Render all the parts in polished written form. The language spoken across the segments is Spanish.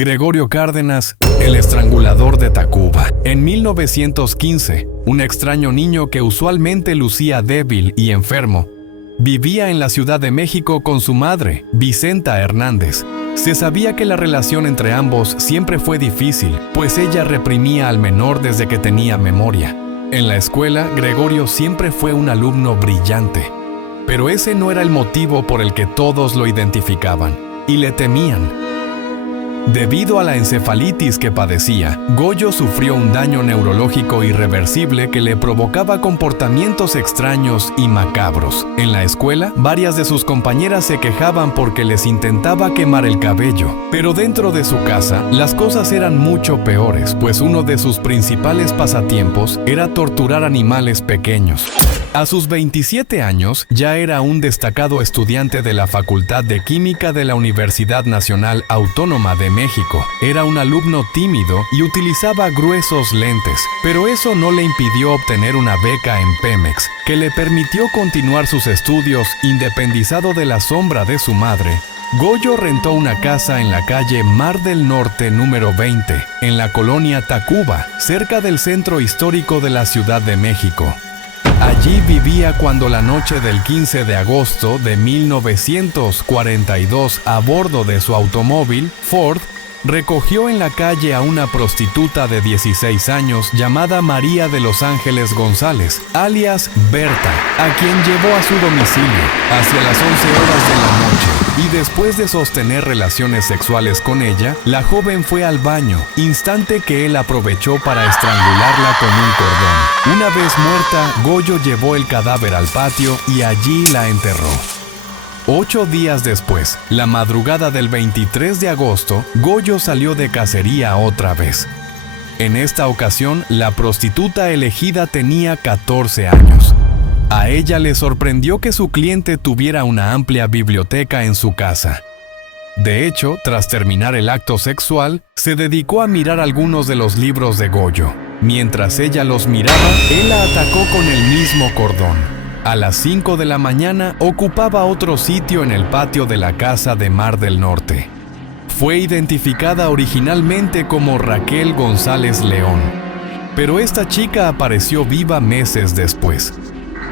Gregorio Cárdenas, el estrangulador de Tacuba. En 1915, un extraño niño que usualmente lucía débil y enfermo, vivía en la Ciudad de México con su madre, Vicenta Hernández. Se sabía que la relación entre ambos siempre fue difícil, pues ella reprimía al menor desde que tenía memoria. En la escuela, Gregorio siempre fue un alumno brillante, pero ese no era el motivo por el que todos lo identificaban, y le temían. Debido a la encefalitis que padecía, Goyo sufrió un daño neurológico irreversible que le provocaba comportamientos extraños y macabros. En la escuela, varias de sus compañeras se quejaban porque les intentaba quemar el cabello. Pero dentro de su casa, las cosas eran mucho peores, pues uno de sus principales pasatiempos era torturar animales pequeños. A sus 27 años, ya era un destacado estudiante de la Facultad de Química de la Universidad Nacional Autónoma de México. Era un alumno tímido y utilizaba gruesos lentes, pero eso no le impidió obtener una beca en Pemex, que le permitió continuar sus estudios independizado de la sombra de su madre. Goyo rentó una casa en la calle Mar del Norte número 20, en la colonia Tacuba, cerca del centro histórico de la Ciudad de México. Allí vivía cuando la noche del 15 de agosto de 1942, a bordo de su automóvil, Ford, recogió en la calle a una prostituta de 16 años llamada María de los Ángeles González, alias Berta, a quien llevó a su domicilio hacia las 11 horas de la noche. Y después de sostener relaciones sexuales con ella, la joven fue al baño, instante que él aprovechó para estrangularla con un cordón. Una vez muerta, Goyo llevó el cadáver al patio y allí la enterró. 8 días después, la madrugada del 23 de agosto, Goyo salió de cacería otra vez. En esta ocasión, la prostituta elegida tenía 14 años. A ella le sorprendió que su cliente tuviera una amplia biblioteca en su casa. De hecho, tras terminar el acto sexual, se dedicó a mirar algunos de los libros de Goyo. Mientras ella los miraba, él la atacó con el mismo cordón. A las 5 de la mañana ocupaba otro sitio en el patio de la casa de Mar del Norte. Fue identificada originalmente como Raquel González León, pero esta chica apareció viva meses después.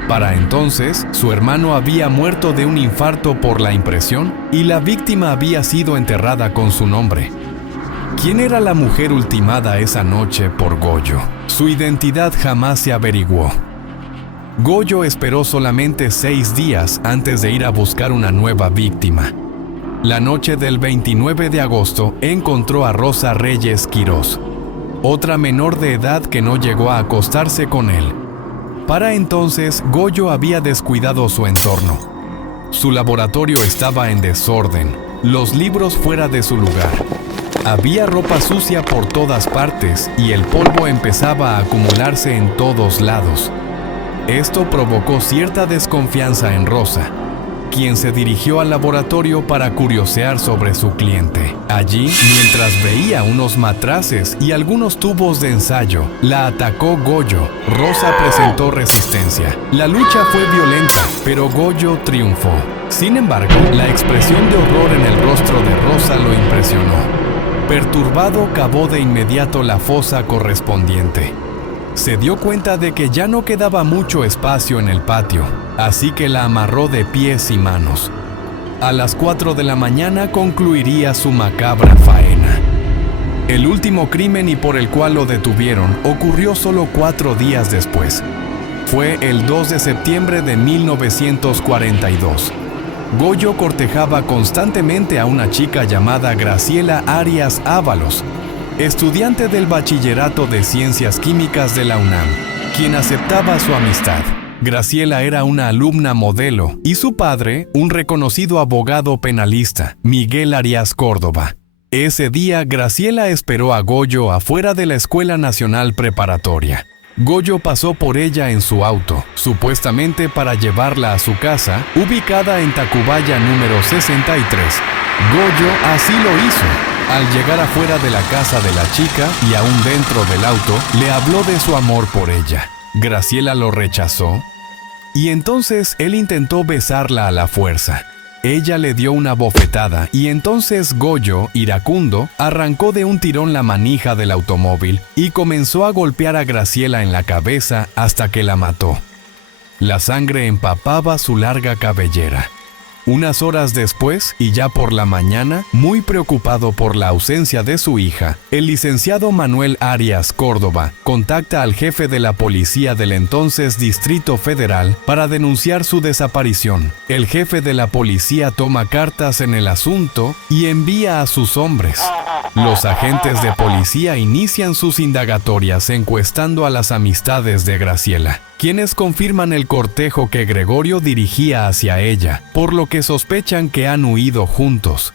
Para entonces, su hermano había muerto de un infarto por la impresión y la víctima había sido enterrada con su nombre. ¿Quién era la mujer ultimada esa noche por Goyo? Su identidad jamás se averiguó. Goyo esperó solamente 6 días antes de ir a buscar una nueva víctima. La noche del 29 de agosto encontró a Rosa Reyes Quirós, otra menor de edad que no llegó a acostarse con él. Para entonces, Goyo había descuidado su entorno. Su laboratorio estaba en desorden, los libros fuera de su lugar. Había ropa sucia por todas partes y el polvo empezaba a acumularse en todos lados. Esto provocó cierta desconfianza en Rosa, quien se dirigió al laboratorio para curiosear sobre su cliente. Allí, mientras veía unos matraces y algunos tubos de ensayo, la atacó Goyo. Rosa presentó resistencia. La lucha fue violenta, pero Goyo triunfó. Sin embargo, la expresión de horror en el rostro de Rosa lo impresionó. Perturbado, cavó de inmediato la fosa correspondiente. Se dio cuenta de que ya no quedaba mucho espacio en el patio, así que la amarró de pies y manos. A las 4 de la mañana concluiría su macabra faena. El último crimen y por el cual lo detuvieron ocurrió solo 4 días después. Fue el 2 de septiembre de 1942. Goyo cortejaba constantemente a una chica llamada Graciela Arias Ábalos, estudiante del Bachillerato de Ciencias Químicas de la UNAM, quien aceptaba su amistad. Graciela era una alumna modelo y su padre, un reconocido abogado penalista, Miguel Arias Córdoba. Ese día, Graciela esperó a Goyo afuera de la Escuela Nacional Preparatoria. Goyo pasó por ella en su auto, supuestamente para llevarla a su casa, ubicada en Tacubaya número 63. Goyo así lo hizo. Al llegar afuera de la casa de la chica y aún dentro del auto, le habló de su amor por ella. Graciela lo rechazó y entonces él intentó besarla a la fuerza. Ella le dio una bofetada y entonces Goyo, iracundo, arrancó de un tirón la manija del automóvil y comenzó a golpear a Graciela en la cabeza hasta que la mató. La sangre empapaba su larga cabellera. Unas horas después, y ya por la mañana, muy preocupado por la ausencia de su hija, el licenciado Manuel Arias Córdoba contacta al jefe de la policía del entonces Distrito Federal para denunciar su desaparición. El jefe de la policía toma cartas en el asunto y envía a sus hombres. Los agentes de policía inician sus indagatorias encuestando a las amistades de Graciela, quienes confirman el cortejo que Gregorio dirigía hacia ella, por lo que sospechan que han huido juntos.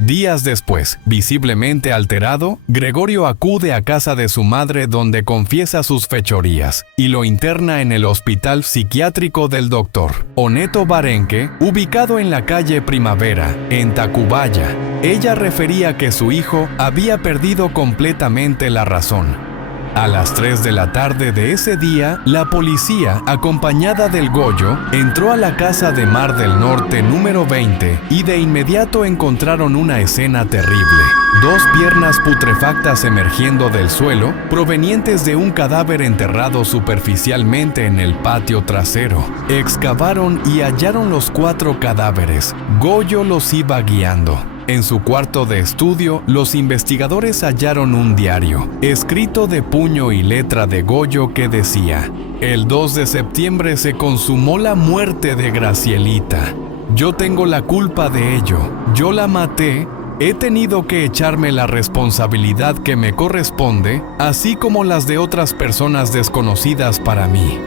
Días después, visiblemente alterado, Gregorio acude a casa de su madre donde confiesa sus fechorías y lo interna en el hospital psiquiátrico del Dr. Oneto Barenque, ubicado en la calle Primavera, en Tacubaya. Ella refería que su hijo había perdido completamente la razón. A las 3 de la tarde de ese día, la policía, acompañada del Goyo, entró a la casa de Mar del Norte número 20 y de inmediato encontraron una escena terrible. 2 piernas putrefactas emergiendo del suelo, provenientes de un cadáver enterrado superficialmente en el patio trasero. Excavaron y hallaron los 4 cadáveres. Goyo los iba guiando. En su cuarto de estudio, los investigadores hallaron un diario, escrito de puño y letra de Goyo que decía: el 2 de septiembre se consumó la muerte de Gracielita. Yo tengo la culpa de ello. Yo la maté. He tenido que echarme la responsabilidad que me corresponde, así como las de otras personas desconocidas para mí.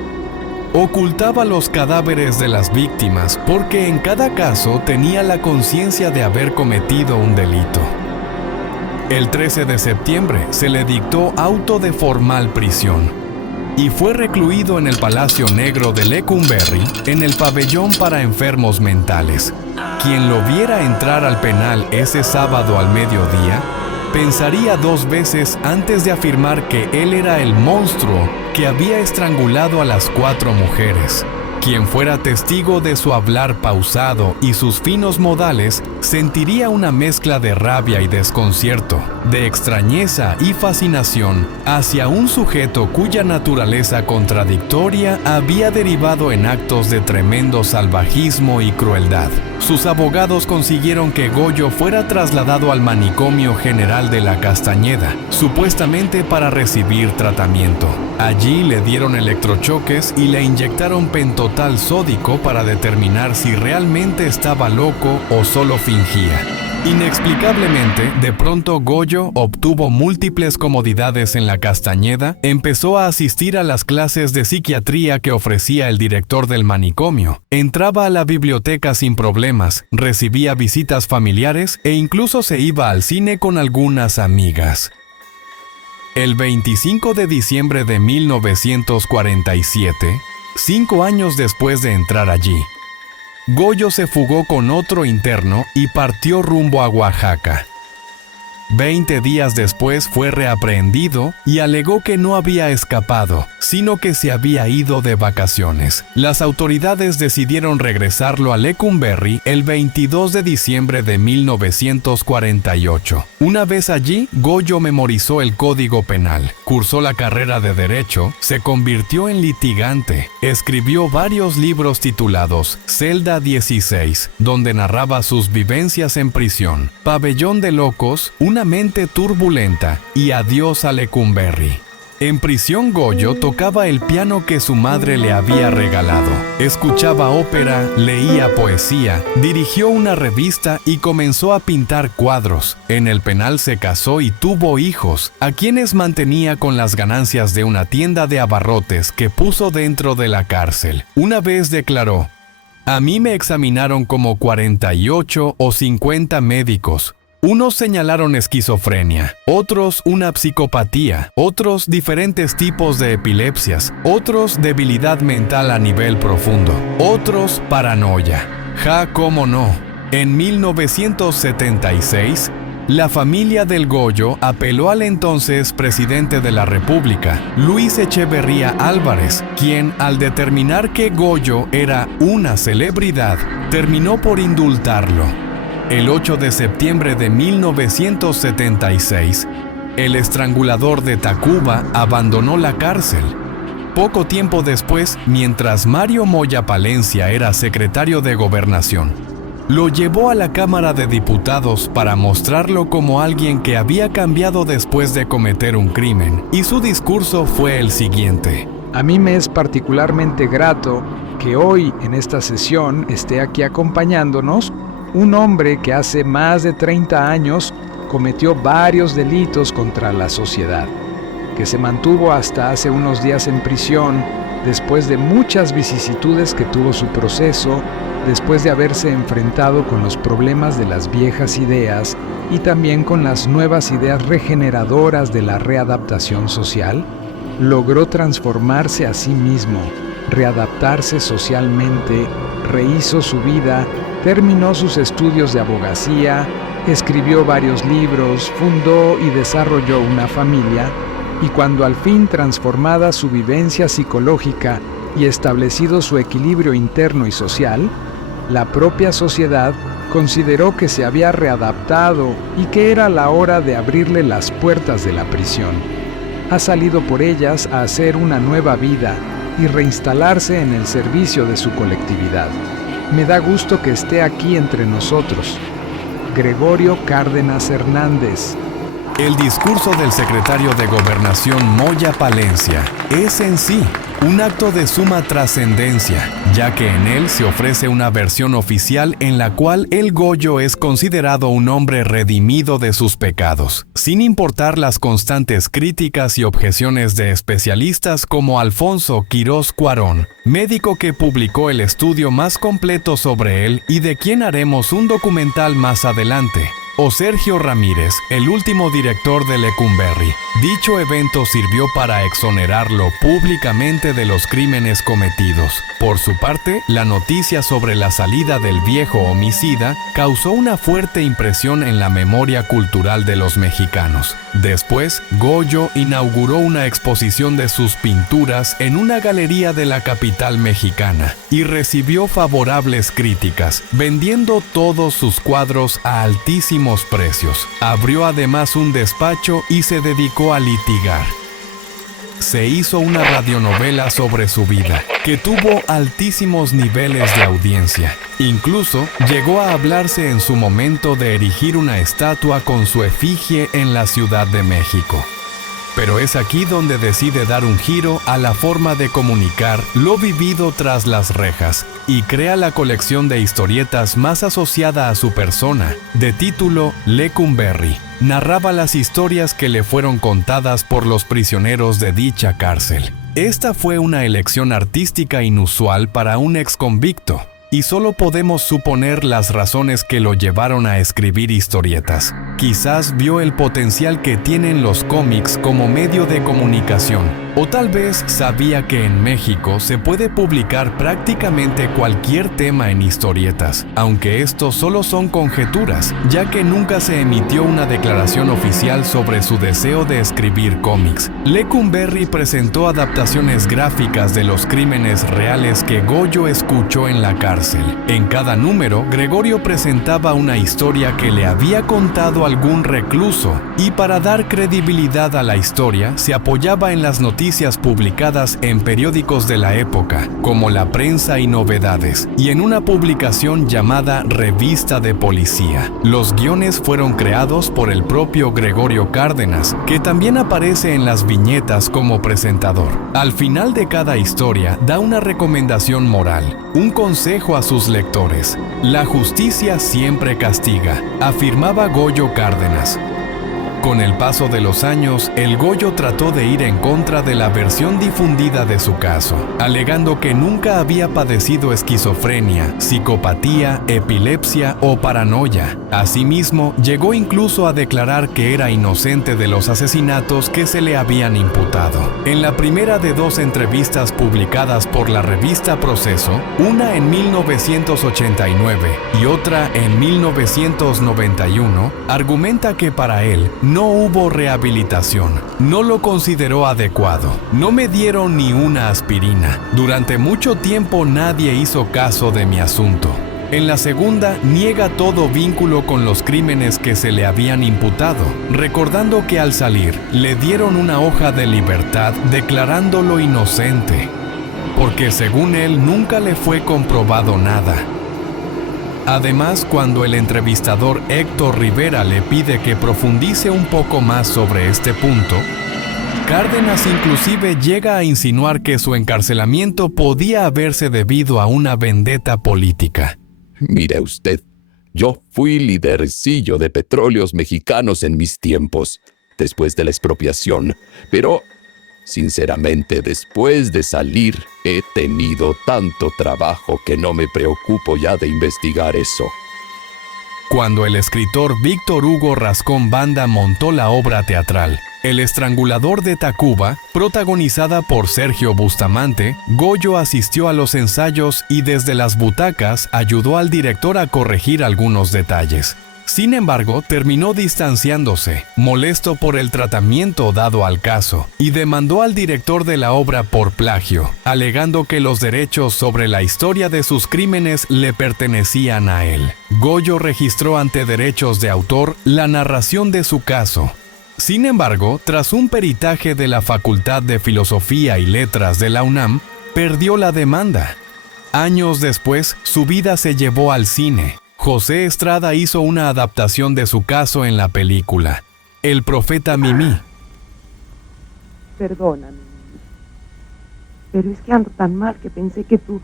Ocultaba los cadáveres de las víctimas porque en cada caso tenía la conciencia de haber cometido un delito. El 13 de septiembre se le dictó auto de formal prisión y fue recluido en el Palacio Negro de Lecumberri, en el pabellón para enfermos mentales. Quien lo viera entrar al penal ese sábado al mediodía, pensaría 2 veces antes de afirmar que él era el monstruo que había estrangulado a las 4 mujeres. Quien fuera testigo de su hablar pausado y sus finos modales sentiría una mezcla de rabia y desconcierto, de extrañeza y fascinación hacia un sujeto cuya naturaleza contradictoria había derivado en actos de tremendo salvajismo y crueldad. Sus abogados consiguieron que Goyo fuera trasladado al manicomio general de la Castañeda, supuestamente para recibir tratamiento. Allí le dieron electrochoques y le inyectaron pentotal sódico para determinar si realmente estaba loco o solo fingía. Inexplicablemente, de pronto Goyo obtuvo múltiples comodidades en la Castañeda, empezó a asistir a las clases de psiquiatría que ofrecía el director del manicomio, entraba a la biblioteca sin problemas, recibía visitas familiares e incluso se iba al cine con algunas amigas. El 25 de diciembre de 1947, 5 años después de entrar allí, Goyo se fugó con otro interno y partió rumbo a Oaxaca. 20 días después fue reaprehendido y alegó que no había escapado, sino que se había ido de vacaciones. Las autoridades decidieron regresarlo a Lecumberri el 22 de diciembre de 1948. Una vez allí, Goyo memorizó el Código Penal, cursó la carrera de Derecho, se convirtió en litigante, escribió varios libros titulados Celda 16, donde narraba sus vivencias en prisión, Pabellón de Locos, Una mente turbulenta y Adiós a Lecumberri. En prisión, Goyo tocaba el piano que su madre le había regalado, escuchaba ópera, leía poesía, dirigió una revista y comenzó a pintar cuadros. En el penal se casó y tuvo hijos, a quienes mantenía con las ganancias de una tienda de abarrotes que puso dentro de la cárcel. Una vez declaró: "A mí me examinaron como 48 o 50 médicos. Unos señalaron esquizofrenia, otros una psicopatía, otros diferentes tipos de epilepsias, otros debilidad mental a nivel profundo, otros paranoia. Ja, cómo no". En 1976, la familia del Goyo apeló al entonces presidente de la República, Luis Echeverría Álvarez, quien, al determinar que Goyo era una celebridad, terminó por indultarlo. El 8 de septiembre de 1976, el estrangulador de Tacuba abandonó la cárcel. Poco tiempo después, mientras Mario Moya Palencia era secretario de Gobernación, lo llevó a la Cámara de Diputados para mostrarlo como alguien que había cambiado después de cometer un crimen, y su discurso fue el siguiente: a mí me es particularmente grato que hoy en esta sesión esté aquí acompañándonos un hombre que hace más de 30 años cometió varios delitos contra la sociedad, que se mantuvo hasta hace unos días en prisión después de muchas vicisitudes que tuvo su proceso, después de haberse enfrentado con los problemas de las viejas ideas y también con las nuevas ideas regeneradoras de la readaptación social, logró transformarse a sí mismo, readaptarse socialmente, rehizo su vida, terminó sus estudios de abogacía, escribió varios libros, fundó y desarrolló una familia, y cuando al fin transformada su vivencia psicológica y establecido su equilibrio interno y social, la propia sociedad consideró que se había readaptado y que era la hora de abrirle las puertas de la prisión. Ha salido por ellas a hacer una nueva vida y reinstalarse en el servicio de su colectividad. Me da gusto que esté aquí entre nosotros. Gregorio Cárdenas Hernández. El discurso del secretario de Gobernación Moya Palencia es en sí un acto de suma trascendencia, ya que en él se ofrece una versión oficial en la cual el Goyo es considerado un hombre redimido de sus pecados, sin importar las constantes críticas y objeciones de especialistas como Alfonso Quirós Cuarón, médico que publicó el estudio más completo sobre él y de quien haremos un documental más adelante, o Sergio Ramírez, el último director de Lecumberri. Dicho evento sirvió para exonerarlo públicamente de los crímenes cometidos. Por su parte, la noticia sobre la salida del viejo homicida causó una fuerte impresión en la memoria cultural de los mexicanos. Después, Goyo inauguró una exposición de sus pinturas en una galería de la capital mexicana y recibió favorables críticas, vendiendo todos sus cuadros a altísimos precios. Abrió además un despacho y se dedicó a litigar. Se hizo una radionovela sobre su vida, que tuvo altísimos niveles de audiencia. Incluso llegó a hablarse en su momento de erigir una estatua con su efigie en la Ciudad de México. Pero es aquí donde decide dar un giro a la forma de comunicar lo vivido tras las rejas y crea la colección de historietas más asociada a su persona, de título Lecumberri. Narraba las historias que le fueron contadas por los prisioneros de dicha cárcel. Esta fue una elección artística inusual para un exconvicto, y solo podemos suponer las razones que lo llevaron a escribir historietas. Quizás vio el potencial que tienen los cómics como medio de comunicación, o tal vez sabía que en México se puede publicar prácticamente cualquier tema en historietas, aunque estos solo son conjeturas, ya que nunca se emitió una declaración oficial sobre su deseo de escribir cómics. Lecumberri presentó adaptaciones gráficas de los crímenes reales que Goyo escuchó en la cárcel. En cada número, Gregorio presentaba una historia que le había contado algún recluso, y para dar credibilidad a la historia, se apoyaba en las noticias publicadas en periódicos de la época, como La Prensa y Novedades, y en una publicación llamada Revista de Policía. Los guiones fueron creados por el propio Gregorio Cárdenas, que también aparece en las viñetas como presentador. Al final de cada historia, da una recomendación moral, un consejo a sus lectores. La justicia siempre castiga, afirmaba Goyo Cárdenas. Con el paso de los años, el Goyo trató de ir en contra de la versión difundida de su caso, alegando que nunca había padecido esquizofrenia, psicopatía, epilepsia o paranoia. Asimismo, llegó incluso a declarar que era inocente de los asesinatos que se le habían imputado. En la primera de 2 entrevistas publicadas por la revista Proceso, una en 1989 y otra en 1991, argumenta que para él no hubo rehabilitación, no lo consideró adecuado, no me dieron ni una aspirina. Durante mucho tiempo nadie hizo caso de mi asunto. En la segunda, niega todo vínculo con los crímenes que se le habían imputado, recordando que al salir le dieron una hoja de libertad declarándolo inocente, porque según él nunca le fue comprobado nada. Además, cuando el entrevistador Héctor Rivera le pide que profundice un poco más sobre este punto, Cárdenas inclusive llega a insinuar que su encarcelamiento podía haberse debido a una vendetta política. Mire usted, yo fui lidercillo de Petróleos Mexicanos en mis tiempos, después de la expropiación, pero sinceramente, después de salir, he tenido tanto trabajo que no me preocupo ya de investigar eso. Cuando el escritor Víctor Hugo Rascón Banda montó la obra teatral El Estrangulador de Tacuba, protagonizada por Sergio Bustamante, Goyo asistió a los ensayos y desde las butacas ayudó al director a corregir algunos detalles. Sin embargo, terminó distanciándose, molesto por el tratamiento dado al caso, y demandó al director de la obra por plagio, alegando que los derechos sobre la historia de sus crímenes le pertenecían a él. Goyo registró ante derechos de autor la narración de su caso. Sin embargo, tras un peritaje de la Facultad de Filosofía y Letras de la UNAM, perdió la demanda. Años después, su vida se llevó al cine. José Estrada hizo una adaptación de su caso en la película El Profeta Mimí. Perdóname, pero es que ando tan mal que pensé que tú...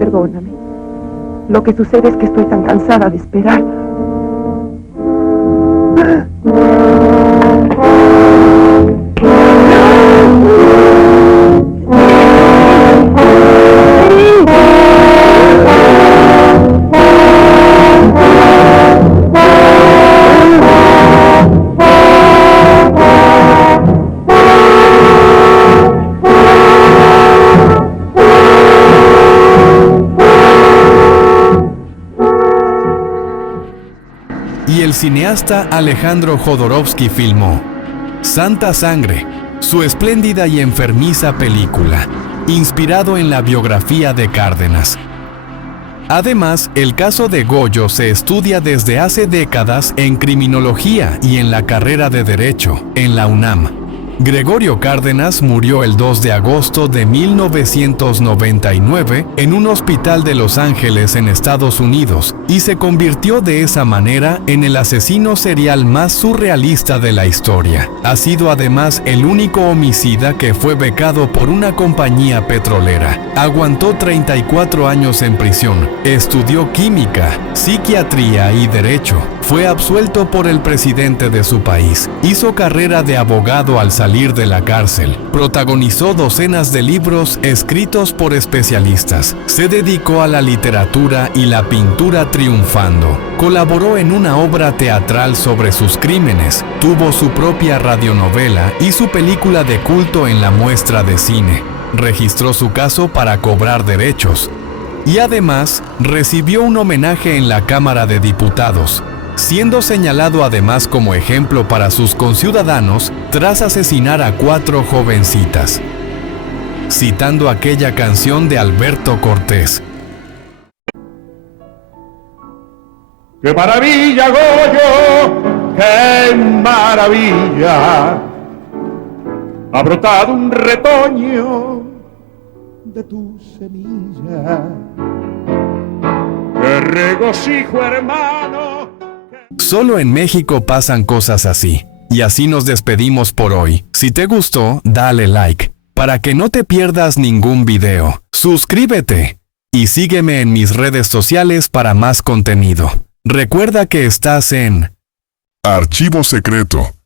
Perdóname. Lo que sucede es que estoy tan cansada de esperar. Y el cineasta Alejandro Jodorowsky filmó Santa Sangre, su espléndida y enfermiza película, inspirado en la biografía de Cárdenas. Además, el caso de Goyo se estudia desde hace décadas en criminología y en la carrera de Derecho, en la UNAM. Gregorio Cárdenas murió el 2 de agosto de 1999 en un hospital de Los Ángeles, en Estados Unidos, y se convirtió de esa manera en el asesino serial más surrealista de la historia. Ha sido además el único homicida que fue becado por una compañía petrolera. Aguantó 34 años en prisión, estudió química, psiquiatría y derecho. Fue absuelto por el presidente de su país. Hizo carrera de abogado al salir de la cárcel. Protagonizó docenas de libros escritos por especialistas. Se dedicó a la literatura y la pintura triunfando. Colaboró en una obra teatral sobre sus crímenes. Tuvo su propia radionovela y su película de culto en la muestra de cine. Registró su caso para cobrar derechos. Y además, recibió un homenaje en la Cámara de Diputados, siendo señalado además como ejemplo para sus conciudadanos tras asesinar a 4 jovencitas. Citando aquella canción de Alberto Cortés. ¡Qué maravilla, Goyo! ¡Qué maravilla! Ha brotado un retoño de tu semilla. ¡Qué regocijo, hermano! Solo en México pasan cosas así. Y así nos despedimos por hoy. Si te gustó, dale like, para que no te pierdas ningún video. Suscríbete y sígueme en mis redes sociales para más contenido. Recuerda que estás en Archivo secreto.